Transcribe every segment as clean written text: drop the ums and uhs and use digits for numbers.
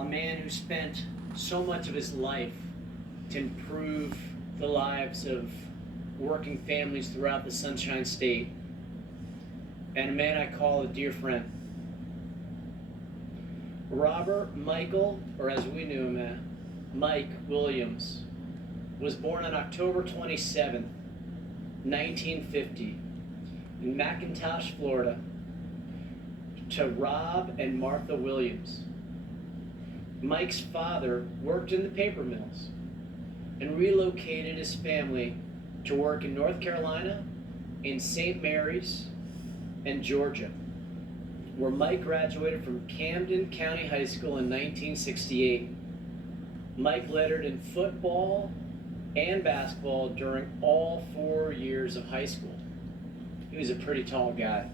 a man who spent so much of his life to improve the lives of working families throughout the Sunshine State, and a man I call a dear friend. Robert Michael, or as we knew him as, Mike Williams, was born on October 27, 1950, in McIntosh, Florida, to Rob and Martha Williams. Mike's father worked in the paper mills and relocated his family to work in North Carolina, in St. Mary's, and Georgia, where Mike graduated from Camden County High School in 1968. Mike lettered in football and basketball during all 4 years of high school. He was a pretty tall guy.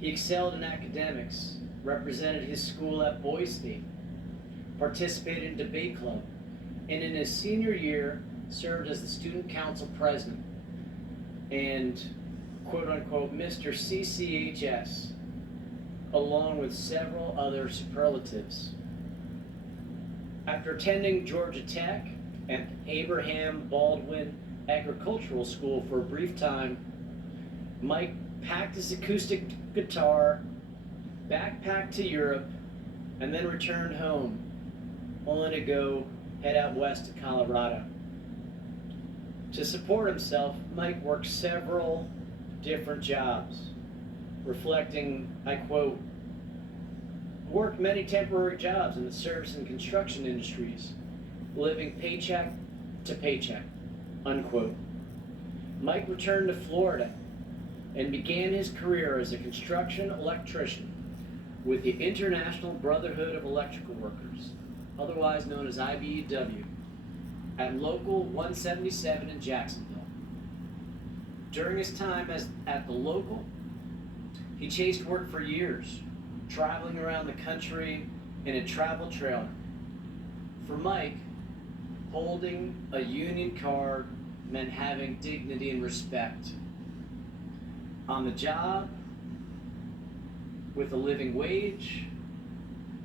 He excelled in academics, represented his school at Boys State, participated in debate club, and in his senior year served as the student council president and quote-unquote Mr. CCHS, along with several other superlatives. After attending Georgia Tech and Abraham Baldwin Agricultural School for a brief time, Mike packed his acoustic guitar, backpacked to Europe, and then returned home, only to go head out west to Colorado. To support himself, Mike worked several different jobs, reflecting, I quote, worked many temporary jobs in the service and construction industries, living paycheck to paycheck, unquote. Mike returned to Florida and began his career as a construction electrician with the International Brotherhood of Electrical Workers, otherwise known as IBEW, at Local 177 in Jacksonville. During his time at the local, he chased work for years, traveling around the country in a travel trailer. For Mike, holding a union card meant having dignity and respect. On the job, with a living wage,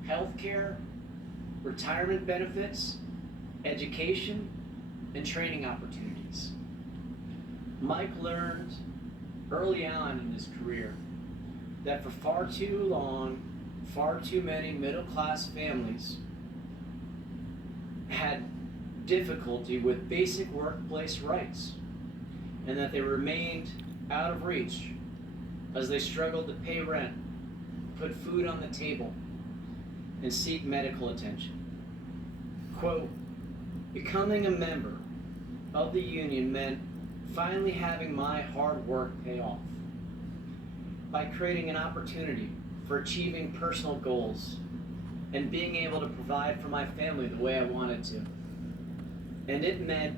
health care, retirement benefits, education, and training opportunities. Mike learned early on in his career that for far too long, far too many middle-class families had difficulty with basic workplace rights, and that they remained out of reach as they struggled to pay rent, put food on the table, and seek medical attention. Quote, becoming a member of the union meant finally having my hard work pay off by creating an opportunity for achieving personal goals and being able to provide for my family the way I wanted to. And it meant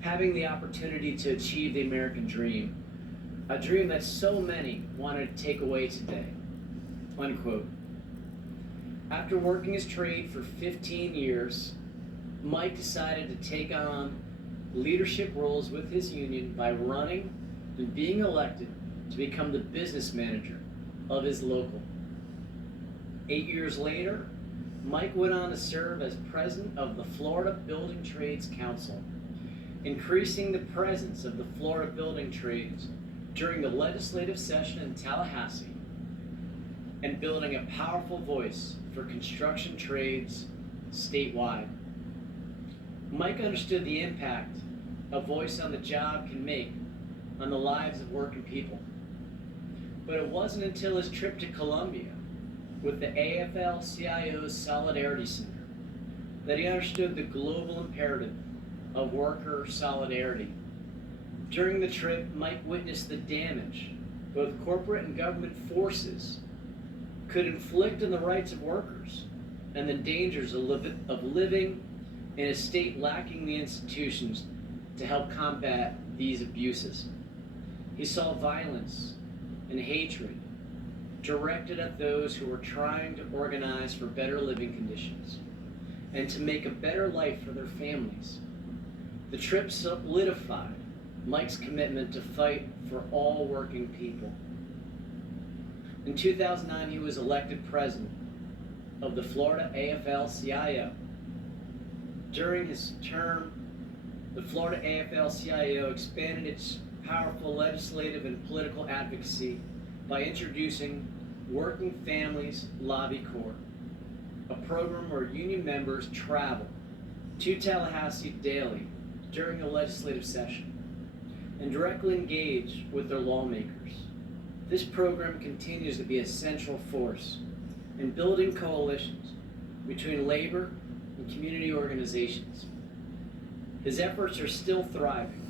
having the opportunity to achieve the American dream, a dream that so many wanted to take away today, unquote. After working his trade for 15 years, Mike decided to take on leadership roles with his union by running and being elected to become the business manager of his local. 8 years later, Mike went on to serve as president of the Florida Building Trades Council, increasing the presence of the Florida building trades during the legislative session in Tallahassee, and building a powerful voice for construction trades statewide. Mike understood the impact a voice on the job can make on the lives of working people. But it wasn't until his trip to Colombia with the AFL-CIO Solidarity Center that he understood the global imperative of worker solidarity. During the trip, Mike witnessed the damage both corporate and government forces could inflict on the rights of workers and the dangers of living in a state lacking the institutions to help combat these abuses. He saw violence and hatred directed at those who were trying to organize for better living conditions and to make a better life for their families. The trip solidified Mike's commitment to fight for all working people. In 2009, he was elected president of the Florida AFL-CIO. During his term, the Florida AFL-CIO expanded its powerful legislative and political advocacy by introducing Working Families Lobby Corps, a program where union members travel to Tallahassee daily during a legislative session and directly engage with their lawmakers. This program continues to be a central force in building coalitions between labor and community organizations. His efforts are still thriving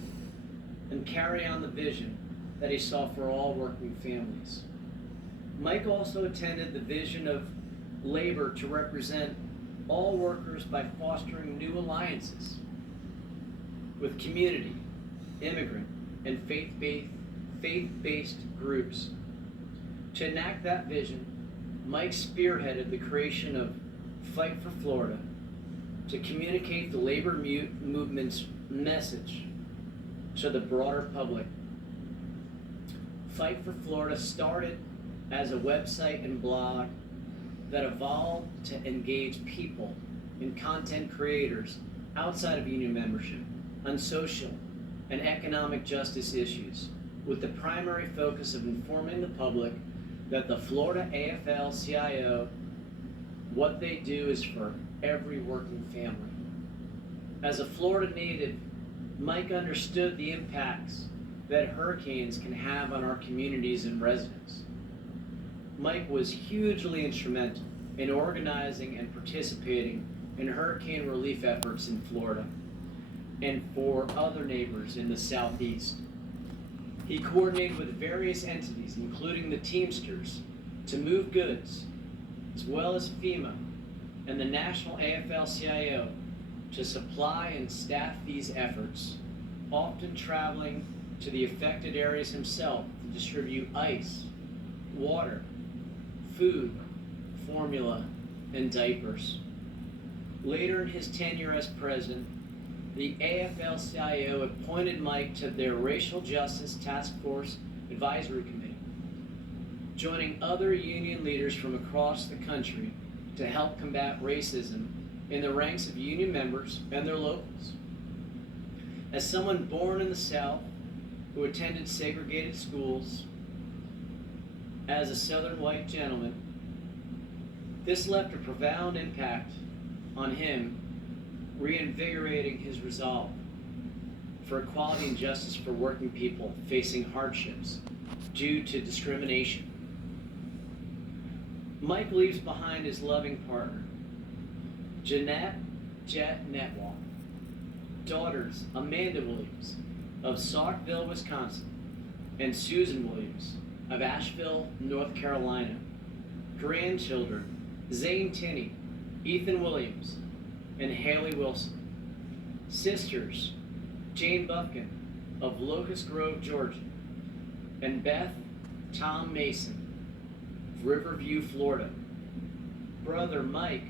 and carry on the vision that he saw for all working families. Mike also attended the vision of labor to represent all workers by fostering new alliances with community, immigrant, and faith-based groups. To enact that vision, Mike spearheaded the creation of Fight for Florida to communicate the labor movement's message to the broader public. Fight for Florida started as a website and blog that evolved to engage people and content creators outside of union membership on social and economic justice issues, with the primary focus of informing the public that the Florida AFL-CIO, what they do is for every working family. As a Florida native, Mike understood the impacts that hurricanes can have on our communities and residents. Mike was hugely instrumental in organizing and participating in hurricane relief efforts in Florida and for other neighbors in the Southeast. He coordinated with various entities, including the Teamsters, to move goods, as well as FEMA and the National AFL-CIO to supply and staff these efforts, often traveling to the affected areas himself to distribute ice, water, food, formula, and diapers. Later in his tenure as president, the AFL-CIO appointed Mike to their Racial Justice Task Force Advisory Committee, joining other union leaders from across the country to help combat racism in the ranks of union members and their locals. As someone born in the South who attended segregated schools as a Southern white gentleman, this left a profound impact on him, reinvigorating his resolve for equality and justice for working people facing hardships due to discrimination. Mike leaves behind his loving partner, Jeanette Jet Netwall, daughters Amanda Williams of Saukville, Wisconsin, and Susan Williams of Asheville, North Carolina, grandchildren Zane Tinney, Ethan Williams, and Haley Wilson, sisters Jane Buffkin of Locust Grove, Georgia, and Beth Tom Mason of Riverview, Florida, brother Mike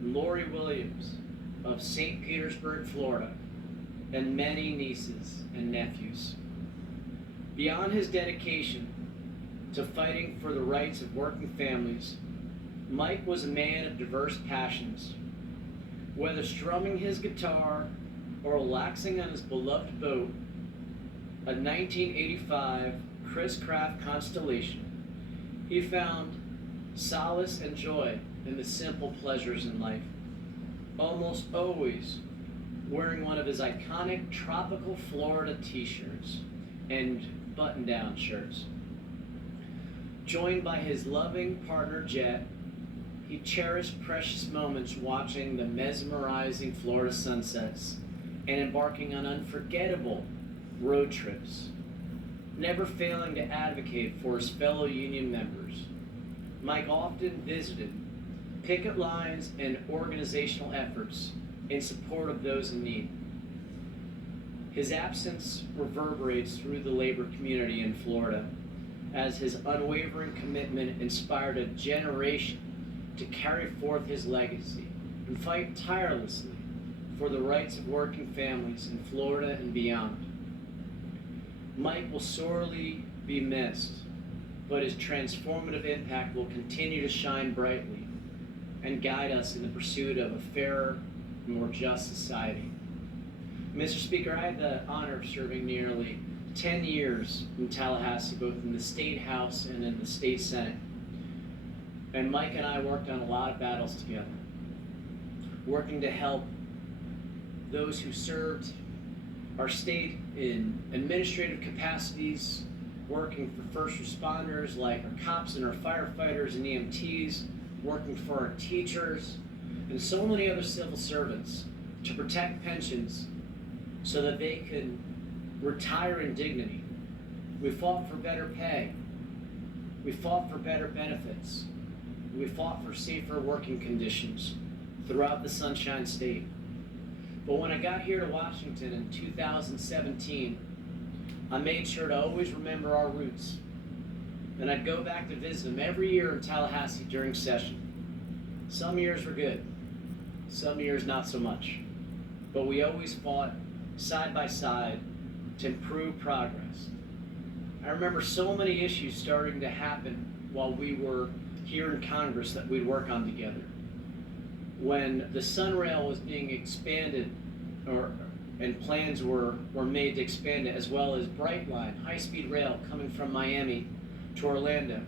and Lori Williams of St. Petersburg, Florida, and many nieces and nephews. Beyond his dedication to fighting for the rights of working families, Mike was a man of diverse passions. Whether strumming his guitar or relaxing on his beloved boat, a 1985 Chris Craft Constellation, he found solace and joy in the simple pleasures in life, almost always wearing one of his iconic tropical Florida t-shirts and button-down shirts. Joined by his loving partner Jet, he cherished precious moments watching the mesmerizing Florida sunsets and embarking on unforgettable road trips, never failing to advocate for his fellow union members. Mike often visited picket lines and organizational efforts in support of those in need. His absence reverberates through the labor community in Florida, as his unwavering commitment inspired a generation to carry forth his legacy and fight tirelessly for the rights of working families in Florida and beyond. Mike will sorely be missed, but his transformative impact will continue to shine brightly and guide us in the pursuit of a fairer, more just society. Mr. Speaker, I had the honor of serving nearly 10 years in Tallahassee, both in the State House and in the State Senate. And Mike and I worked on a lot of battles together, working to help those who served our state in administrative capacities, working for first responders like our cops and our firefighters and EMTs, working for our teachers, and so many other civil servants to protect pensions so that they could retire in dignity. We fought for better pay. We fought for better benefits. We fought for safer working conditions throughout the Sunshine State. But when I got here to Washington in 2017, I made sure to always remember our roots. And I'd go back to visit them every year in Tallahassee during session. Some years were good, some years not so much. But we always fought side by side to improve progress. I remember so many issues starting to happen while we were here in Congress that we'd work on together. When the Sunrail was being expanded, and plans were made to expand it, as well as Brightline, high-speed rail coming from Miami to Orlando.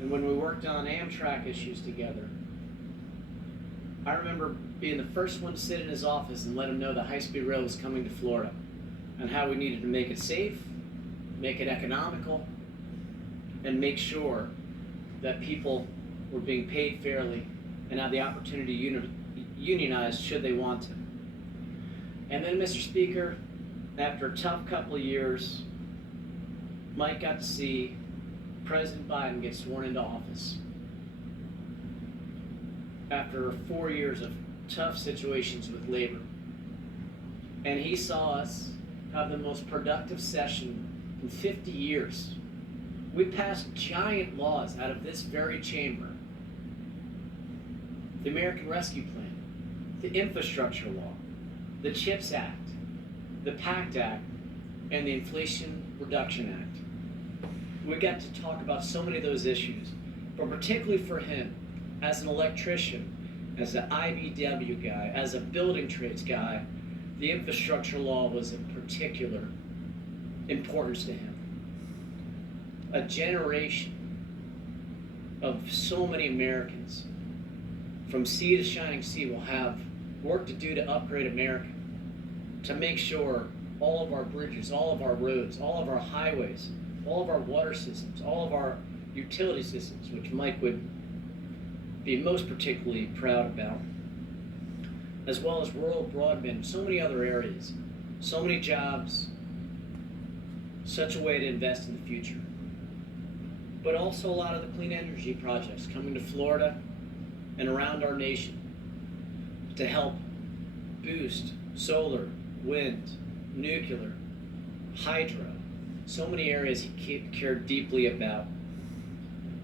And when we worked on Amtrak issues together, I remember being the first one to sit in his office and let him know the high-speed rail was coming to Florida and how we needed to make it safe, make it economical, and make sure that people were being paid fairly and had the opportunity to unionize should they want to. And then, Mr. Speaker, after a tough couple of years, Mike got to see President Biden get sworn into office. After 4 years of tough situations with labor. And he saw us have the most productive session in 50 years. We passed giant laws out of this very chamber. The American Rescue Plan, the Infrastructure Law, the CHIPS Act, the PACT Act, and the Inflation Reduction Act. We got to talk about so many of those issues, but particularly for him, as an electrician, as an IBW guy, as a building trades guy, the infrastructure law was of particular importance to him. A generation of so many Americans from sea to shining sea will have work to do to upgrade America, to make sure all of our bridges, all of our roads, all of our highways, all of our water systems, all of our utility systems, which Mike would be most particularly proud about, as well as rural broadband, so many other areas, so many jobs, such a way to invest in the future. But also a lot of the clean energy projects coming to Florida and around our nation to help boost solar, wind, nuclear, hydro, so many areas he cared deeply about.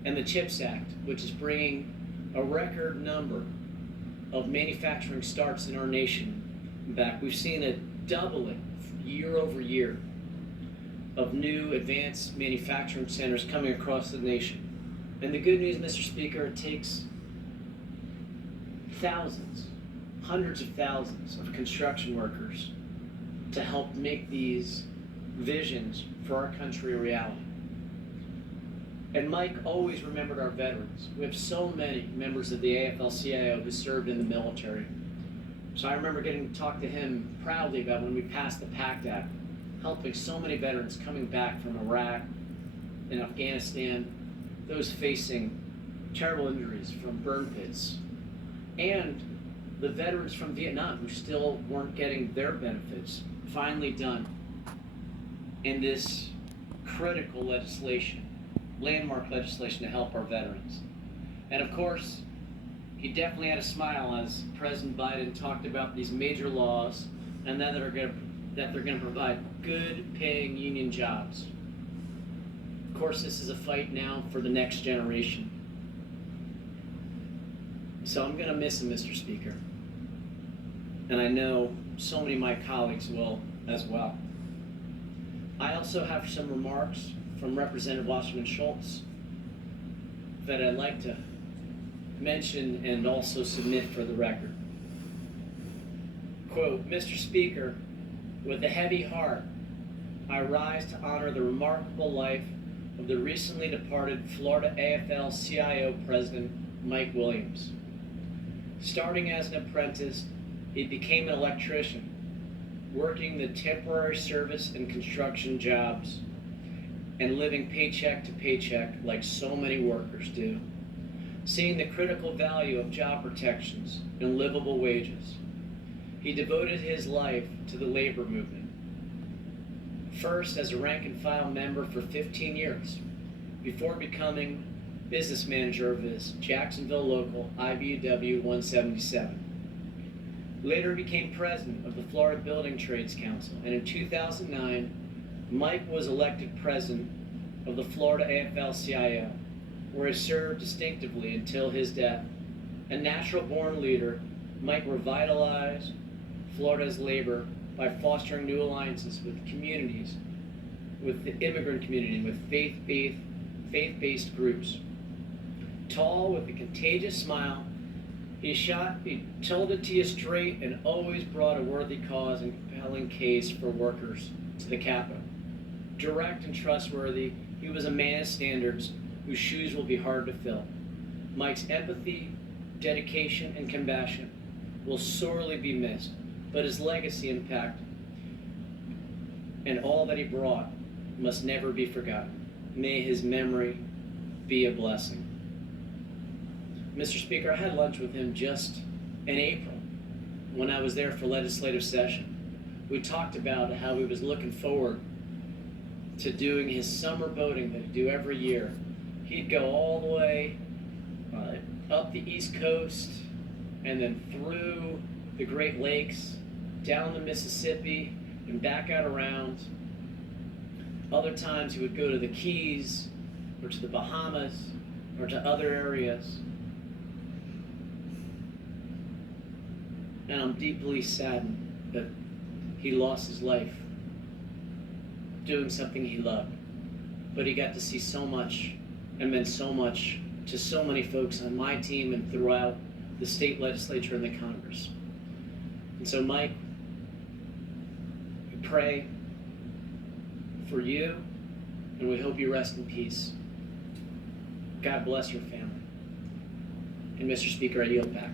And the CHIPS Act, which is bringing a record number of manufacturing starts in our nation back. We've seen a doubling year over year of new advanced manufacturing centers coming across the nation. And the good news, Mr. Speaker, it takes thousands, hundreds of thousands of construction workers to help make these visions for our country a reality. And Mike always remembered our veterans. We have so many members of the AFL-CIO who served in the military. So I remember getting to talk to him proudly about when we passed the PACT Act, helping so many veterans coming back from Iraq and Afghanistan, those facing terrible injuries from burn pits, and the veterans from Vietnam who still weren't getting their benefits finally done in this critical legislation, landmark legislation to help our veterans. And of course, he definitely had a smile as President Biden talked about these major laws and that they're going to provide good paying union jobs. Of course, this is a fight now for the next generation. So I'm going to miss him, Mr. Speaker. And I know so many of my colleagues will as well. I also have some remarks from Representative Wasserman Schultz that I'd like to mention and also submit for the record. Quote, Mr. Speaker, with a heavy heart, I rise to honor the remarkable life of the recently departed Florida AFL-CIO President Mike Williams. Starting as an apprentice, he became an electrician, working the temporary service and construction jobs and living paycheck to paycheck like so many workers do, seeing the critical value of job protections and livable wages. He devoted his life to the labor movement, first as a rank-and-file member for 15 years, before becoming business manager of his Jacksonville local IBEW 177. Later became president of the Florida Building Trades Council, and in 2009, Mike was elected president of the Florida AFL-CIO, where he served distinctively until his death. A natural-born leader, Mike revitalized Florida's labor by fostering new alliances with communities, with the immigrant community, with faith-based groups. Tall, with a contagious smile, he told it to you straight and always brought a worthy cause and compelling case for workers to the Capitol. Direct and trustworthy, he was a man of standards whose shoes will be hard to fill. Mike's empathy, dedication, and compassion will sorely be missed, but his legacy, impact, and all that he brought must never be forgotten. May his memory be a blessing. Mr. Speaker, I had lunch with him just in April when I was there for legislative session. We talked about how he was looking forward to doing his summer boating that he'd do every year. He'd go all the way up the East Coast and then through the Great Lakes, down the Mississippi, and back out around. Other times he would go to the Keys or to the Bahamas or to other areas. And I'm deeply saddened that he lost his life doing something he loved. But he got to see so much and meant so much to so many folks on my team and throughout the state legislature and the Congress. And so, Mike, we pray for you, and we hope you rest in peace. God bless your family. And Mr. Speaker, I yield back.